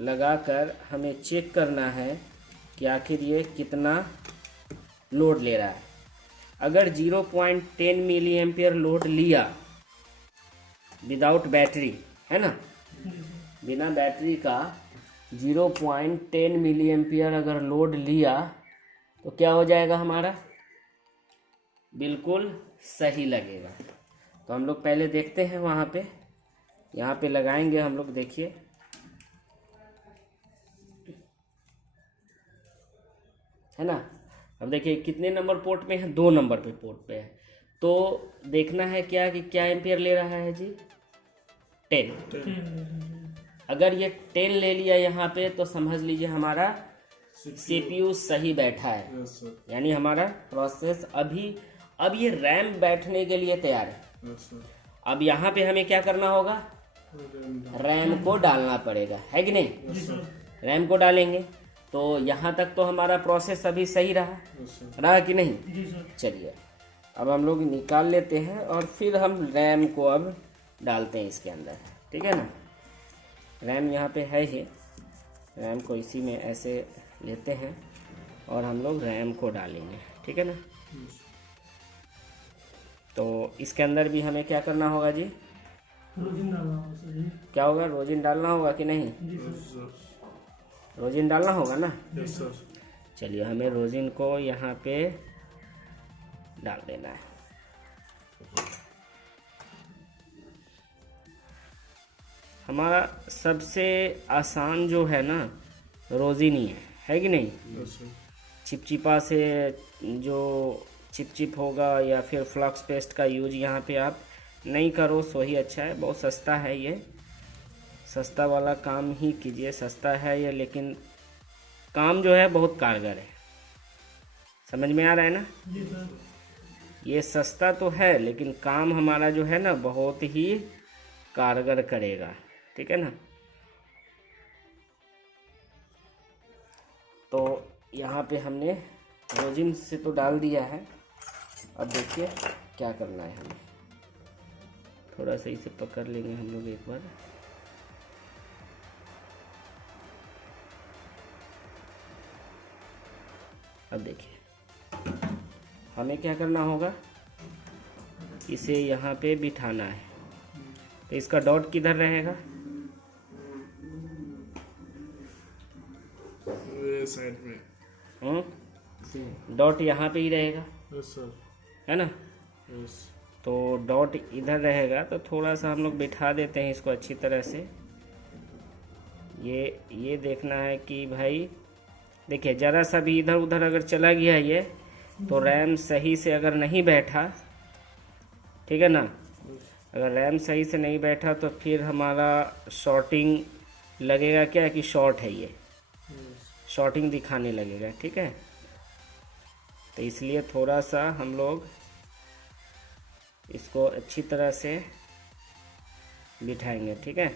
लगाकर हमें चेक करना है कि आखिर ये कितना लोड ले रहा है। अगर 0.10 मिली एम्पियर लोड लिया विदाउट बैटरी, है ना, जी सर। बिना बैटरी का 0.10 मिली एम्पियर अगर लोड लिया तो क्या हो जाएगा हमारा? बिल्कुल सही लगेगा। तो हम लोग पहले देखते हैं वहाँ पे, यहाँ पे लगाएंगे हम लोग। देखिए, है ना? अब देखिए कितने नंबर पोर्ट में है? 2 नंबर पे पोर्ट पे है। तो देखना है क्या कि क्या एम्पियर ले रहा है जी? 10। अगर ये 10 ले लिया यहाँ पे तो समझ लीजिए हमारा CPU सही बैठा है। Yes sir. यानी हमारा प्रोसेस अब ये रैम बैठने के लिए तैयार है। Yes sir. अब यहाँ पे हमें क्या करना होगा? रैम को डालना पड़ेगा, है कि नहीं? जी सर। रैम को डालेंगे तो यहाँ तक तो हमारा प्रोसेस अभी सही रहा यस सर। रहा कि नहीं? जी सर। चलिए, अब हम लोग निकाल लेते हैं और फिर हम रैम को अब डालते हैं इसके अंदर, ठीक है ना? रैम यहाँ पे है ही। रैम को इसी में ऐसे लेते हैं और हम लोग रैम को डालेंगे, ठीक है ना? तो इसके अंदर भी हमें क्या करना होगा जी? रोजिन डालना होगा सर जी। क्या होगा? रोजिन डालना होगा कि नहीं? जी यस सर। सर। रोजिन डालना होगा ना? Yes sir. चलिए, हमें रोजिन को यहाँ पे डाल देना है। हमारा सबसे आसान जो है ना, रोजिन ही है कि नहीं? Yes sir. चिपचिपा से जो चिपचिप होगा या फिर फ्लक्स पेस्ट का यूज यहाँ पे आप नहीं करो सो ही अच्छा है। बहुत सस्ता है ये, सस्ता वाला काम ही कीजिए। सस्ता है ये, लेकिन काम जो है बहुत कारगर है। समझ में आ रहा है ना? जी सर। ये सस्ता तो है लेकिन काम हमारा जो है ना बहुत ही कारगर करेगा, ठीक है ना? तो यहाँ पे हमने रोजिन से तो डाल दिया है। अब देखिए क्या करना है हमें। थोड़ा सा इसे पकड़ लेंगे हम लोग एक बार। अब देखिए हमें क्या करना होगा, इसे यहाँ पे बिठाना है। तो इसका डॉट किधर रहेगा? ये साइड में। डॉट यहाँ पे ही रहेगा, यस सर। है ना? यस। तो डॉट इधर रहेगा तो थोड़ा सा हम लोग बिठा देते हैं इसको अच्छी तरह से। ये देखना है कि भाई देखिए ज़रा सा भी इधर उधर अगर चला गया ये तो रैम सही से अगर नहीं बैठा, ठीक है ना, अगर रैम सही से नहीं बैठा तो फिर हमारा शॉर्टिंग लगेगा क्या कि शॉर्ट है, ये शॉर्टिंग दिखाने लगेगा, ठीक है? तो इसलिए थोड़ा सा हम लोग इसको अच्छी तरह से बिठाएंगे, ठीक है?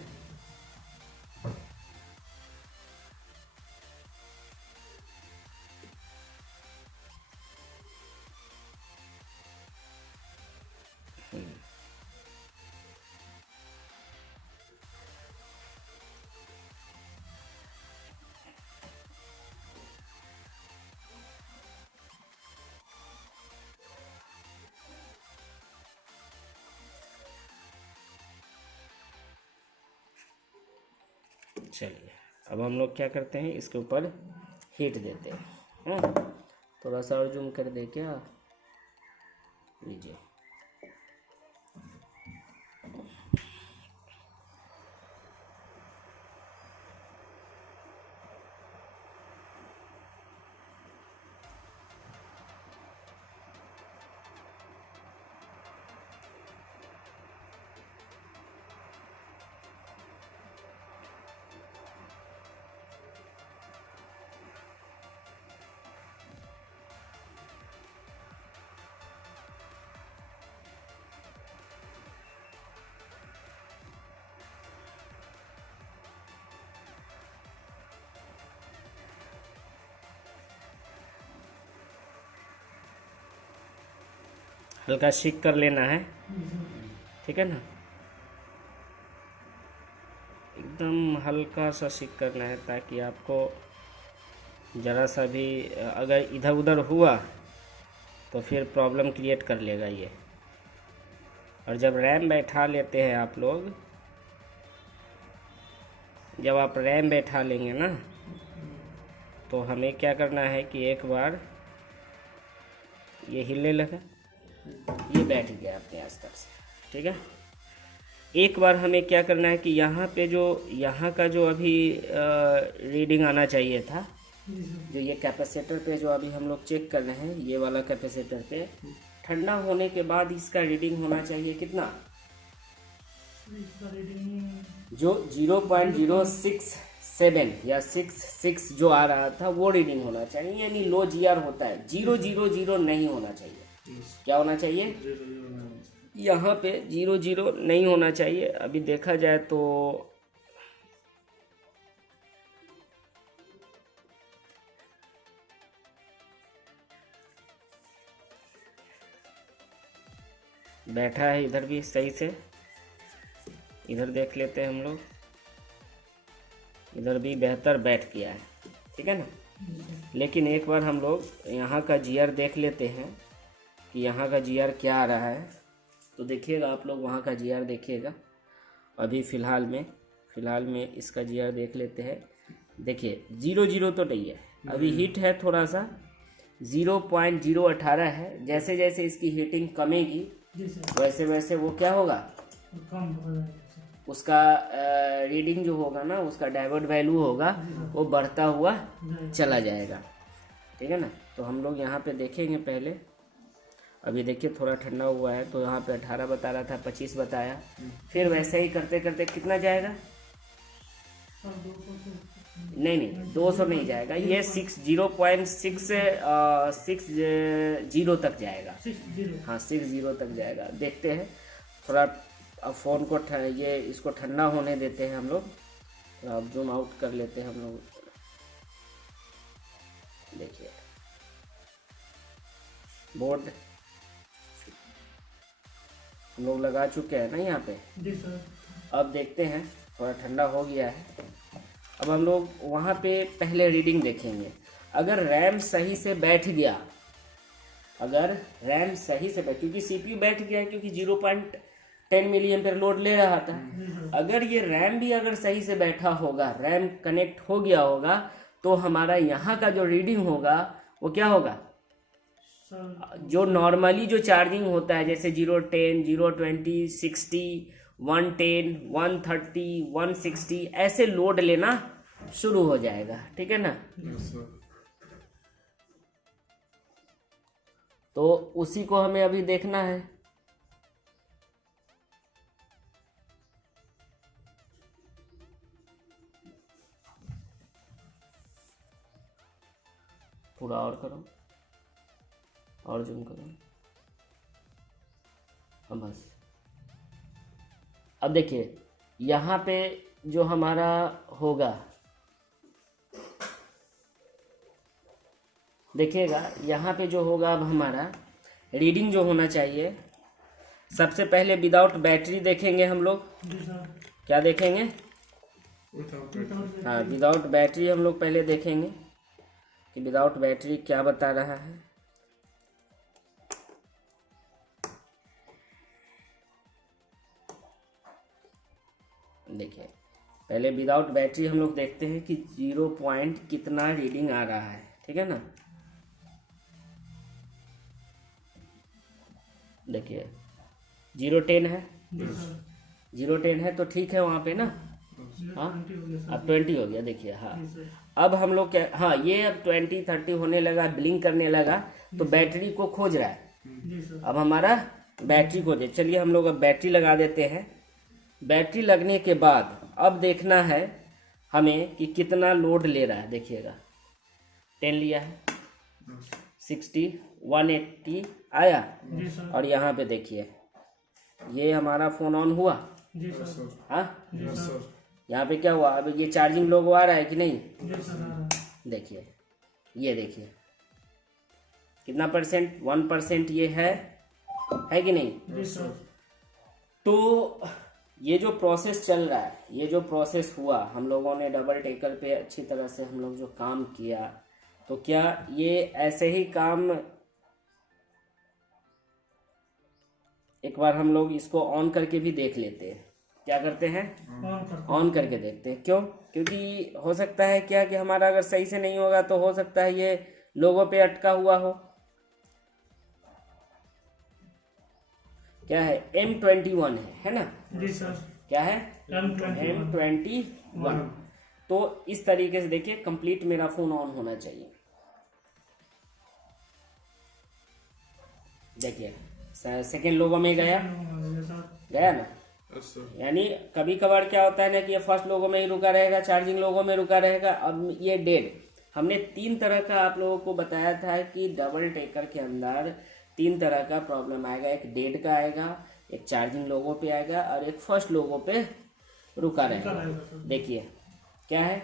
चलिए अब हम लोग क्या करते हैं, इसके ऊपर हीट देते हैं। थोड़ा सा और जूम कर दे क्या, लीजिए। हल्का शिक कर लेना है, ठीक है ना, एकदम हल्का सा शिक करना है ताकि आपको ज़रा सा भी अगर इधर उधर हुआ तो फिर प्रॉब्लम क्रिएट कर लेगा ये। और जब रैम बैठा लेते हैं आप लोग, जब आप रैम बैठा लेंगे ना, तो हमें क्या करना है कि एक बार ये हिलने लगा, ये बैठ गया अपने अस्तर से, ठीक है। एक बार हमें क्या करना है कि यहाँ पे जो यहाँ का जो अभी रीडिंग आना चाहिए था, जो ये कैपेसिटर पे जो अभी हम लोग चेक कर रहे हैं, ये वाला कैपेसिटर पे ठंडा होने के बाद इसका रीडिंग होना चाहिए कितना, इसका रीडिंग जो 0.067 या 66 जो आ रहा था वो रीडिंग होना चाहिए, यानी लो जीआर होता है, 000 नहीं होना चाहिए। क्या होना चाहिए, यहाँ पे 00 नहीं होना चाहिए। अभी देखा जाए तो बैठा है इधर भी सही से, इधर देख लेते हैं हम लोग, इधर भी बेहतर बैठ गया है, ठीक है ना। लेकिन एक बार हम लोग यहाँ का जीआर देख लेते हैं कि यहाँ का जीआर क्या आ रहा है। तो देखिएगा आप लोग, वहाँ का जीआर देखिएगा। अभी फ़िलहाल में इसका जीआर देख लेते हैं। देखिए 00 तो नहीं है, अभी हीट है थोड़ा सा, 0.018 है। जैसे जैसे इसकी हीटिंग कमेगी वैसे वैसे वो क्या होगा, कम हो जाएगा। उसका रीडिंग जो होगा ना, उसका डायोड वैल्यू होगा वो बढ़ता हुआ चला जाएगा, ठीक है ना। तो हम लोग यहाँ पे देखेंगे पहले। अभी देखिए थोड़ा ठंडा हुआ है, तो यहाँ पे 18 बता रहा था, 25 बताया, फिर वैसे ही करते करते कितना जाएगा, नहीं 200 नहीं जाएगा, ये 0.60 तक जाएगा। हाँ 60 तक जाएगा। देखते हैं थोड़ा, अब फ़ोन को ये इसको ठंडा होने देते हैं हम लोग। अब जूम आउट कर लेते हैं हम लोग। देखिए बोर्ड हम लोग लगा चुके हैं ना यहाँ पे। अब देखते हैं, थोड़ा ठंडा हो गया है। अब हम लोग वहाँ पे पहले रीडिंग देखेंगे। अगर रैम सही से बैठ गया, क्योंकि सीपीयू बैठ गया है, क्योंकि 0.10 मिली एम्पेयर लोड ले रहा था। अगर ये रैम भी अगर सही से बैठा होगा, रैम कनेक्ट हो गया होगा, तो हमारा यहाँ का जो रीडिंग होगा वो क्या होगा, जो नॉर्मली जो चार्जिंग होता है, जैसे 010, 020, 60, 110, 130, 160 ऐसे लोड लेना शुरू हो जाएगा, ठीक है ना। तो उसी को हमें अभी देखना है। थोड़ा और करो, और जूम करो। हाँ बस। अब देखिए यहाँ पे जो हमारा होगा, देखिएगा यहाँ पे जो होगा, अब हमारा रीडिंग जो होना चाहिए, सबसे पहले विदाउट बैटरी देखेंगे हम लोग। क्या देखेंगे, हाँ विदाउट बैटरी हम लोग पहले देखेंगे कि विदाउट बैटरी क्या बता रहा है। देखिए पहले विदाउट बैटरी हम लोग देखते हैं कि 0 पॉइंट कितना रीडिंग आ रहा है, ठीक है ना। देखिए 0:10 है, जी सर 0:10 है तो ठीक है वहाँ पे ना। हाँ 20 हो गया सर। अब 20 हो गया, देखिए। हाँ जी सर अब हम लोग क्या, हाँ ये अब 20-30 होने लगा, ब्लिंक करने लगा, तो बैटरी को खोज रहा है। जी सर अब हमारा बैटरी खोजे, चलिए हम लोग अब बैटरी लगा देते हैं। बैटरी लगने के बाद अब देखना है हमें कि कितना लोड ले रहा है। देखिएगा 10 लिया है, 60, 180 आया, जी सर और यहाँ पे देखिए ये हमारा फोन ऑन हुआ। जी सर हाँ जी सर यहाँ पे क्या हुआ, अब ये चार्जिंग लोगो आ रहा है कि नहीं, जी सर आ रहा है। देखिए ये देखिए कितना परसेंट, 1% ये है कि नहीं। जी सर तो ये जो प्रोसेस चल रहा है, ये जो प्रोसेस हुआ, हम लोगों ने डबल टेकर पे अच्छी तरह से हम लोग जो काम किया, तो क्या ये ऐसे ही काम, एक बार हम लोग इसको ऑन करके भी देख लेते हैं। क्या करते हैं, ऑन कर ऑन करके देखते हैं। क्यों, क्योंकि हो सकता है क्या कि हमारा अगर सही से नहीं होगा तो हो सकता है ये लोगों पे अटका हुआ हो। क्या है, M21 है ना। जी सर क्या है, M21 M21। तो इस तरीके से देखिए कंप्लीट मेरा फोन ऑन होना चाहिए। देखिए सेकेंड लोगो में गया, गया ना। Yes, sir. यानी कभी कभार क्या होता है ना कि ये फर्स्ट लोगो में ही रुका रहेगा, चार्जिंग लोगो में रुका रहेगा। अब ये डेड, हमने 3 तरह का आप लोगों को बताया था कि डबल टेकर के अंदर 3 तरह का प्रॉब्लम आएगा। एक डेड का आएगा, एक चार्जिंग लोगो पे आएगा, और एक फर्स्ट लोगो पे रुका रहेगा। देखिए क्या है,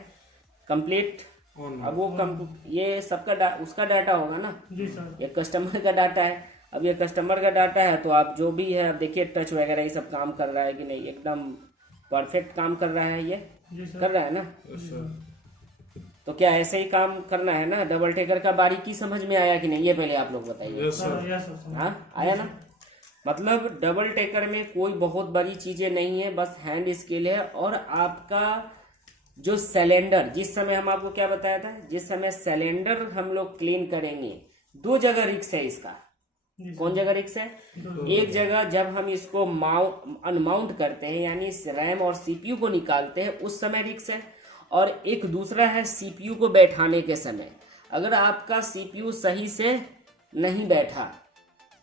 कंप्लीट। On. अब वो ये सबका उसका डाटा होगा ना, जी सर ये कस्टमर का डाटा है। अब ये कस्टमर का डाटा है तो आप जो भी है, अब देखिए टच वगैरह ये सब काम कर रहा है कि नहीं, एकदम परफेक्ट काम कर रहा है, ये जी सर कर रहा है ना। Yes, sir. तो क्या ऐसे ही काम करना है ना। डबल टेकर का बारीकी समझ में आया कि नहीं, ये पहले आप लोग बताइए। Yes, sir. यस सर हाँ आया ना। मतलब डबल टेकर में कोई बहुत बड़ी चीजें नहीं है, बस हैंड स्किल है। और आपका जो सिलेंडर, जिस समय हम आपको क्या बताया था, जिस समय सिलेंडर हम लोग क्लीन करेंगे, 2 जगह रिक्स है इसका। कौन जगह रिक्स है, एक जगह जब हम इसको अनमाउंट करते हैं, यानी रैम और सीपीयू को निकालते हैं, उस समय रिक्स है। और एक दूसरा है सीपीयू को बैठाने के समय। अगर आपका सीपीयू सही से नहीं बैठा,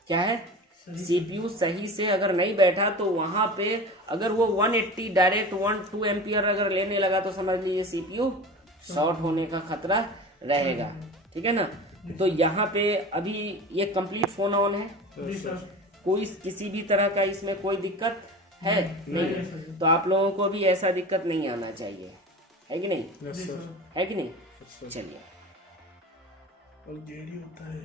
क्या है, सीपीयू सही से अगर नहीं बैठा, तो वहां पे अगर वो 180 डायरेक्ट 1-2 एम्पियर अगर लेने लगा, तो समझ लीजिए सीपीयू शॉर्ट होने का खतरा रहेगा। ठीक है ना। तो यहाँ पे अभी ये कंप्लीट फोन ऑन है, जी सर कोई किसी भी तरह का इसमें कोई दिक्कत है नहीं। तो आप लोगों को भी ऐसा दिक्कत नहीं आना चाहिए, है कि नहीं, Yes, sir. है कि नहीं। Yes, sir. चलिए और देरी होता है।